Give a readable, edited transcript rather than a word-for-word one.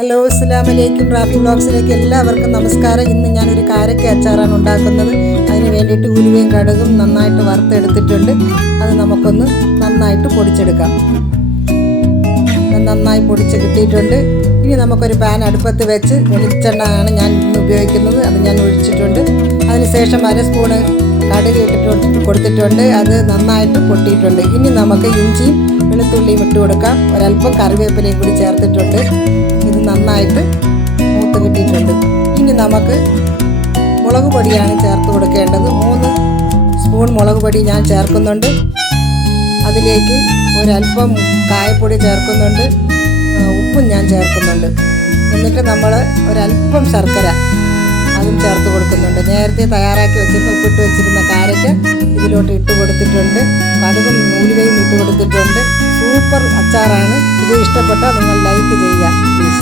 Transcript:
Hello, അസ്സലാമലൈക്കും. റാഫി വ്ളോഗ്സിലേക്ക് എല്ലാവർക്കും നമസ്കാരം. ഇന്ന് ഞാനൊരു കാരക്ക അച്ചാറാണ് ഉണ്ടാക്കുന്നത്. അതിന് വേണ്ടിയിട്ട് ഉലുവയും കടുകും നന്നായിട്ട് വറുത്തെടുത്തിട്ടുണ്ട്. അത് നമുക്കൊന്ന് നന്നായിട്ട് പൊടിച്ചെടുക്കാം. നന്നായി പൊടിച്ച് കിട്ടിയിട്ടുണ്ട്. ഇനി നമുക്കൊരു പാൻ അടുപ്പത്ത് വെച്ച് വെളിച്ചെണ്ണയാണ് ഞാൻ ഇന്ന് ഉപയോഗിക്കുന്നത്. അത് ഞാൻ ഒഴിച്ചിട്ടുണ്ട്. അതിനുശേഷം 1 സ്പൂണ് കടുക് കൊടുത്തിട്ടുണ്ട്. അത് നന്നായിട്ട് പൊട്ടിയിട്ടുണ്ട്. ഇനി നമുക്ക് ഇഞ്ചിയും വെളുത്തുള്ളിയും ഇട്ട് കൊടുക്കാം. ഒരല്പം കറിവേപ്പിലയും കൂടി ചേർത്തിട്ടുണ്ട്. ഇത് നന്നായിട്ട് മൂത്ത് കിട്ടിയിട്ടുണ്ട്. ഇനി നമുക്ക് മുളക് പൊടിയാണ് ചേർത്ത് കൊടുക്കേണ്ടത്. 3 സ്പൂൺ മുളക് പൊടി ഞാൻ ചേർക്കുന്നുണ്ട്. അതിലേക്ക് ഒരല്പം കായപ്പൊടി ചേർക്കുന്നുണ്ട്. ഉപ്പും ഞാൻ ചേർക്കുന്നുണ്ട്. എന്നിട്ട് നമ്മൾ ഒരല്പം ശർക്കര അതും ചേർത്ത് കൊടുക്കുന്നുണ്ട്. നേരത്തെ തയ്യാറാക്കി വെച്ചിരുന്ന ഉപ്പിട്ട് വെച്ചിരുന്ന കാരക്ക ഇതിലോട്ട് ഇട്ട് കൊടുത്തിട്ടുണ്ട്. കടുകും ഉലുവയും ഇട്ട് കൊടുത്തിട്ടുണ്ട്. സൂപ്പർ അച്ചാറാണ്. ഇത് ഇഷ്ടപ്പെട്ടാൽ നിങ്ങൾ ലൈക്ക് ചെയ്യുക പ്ലീസ്.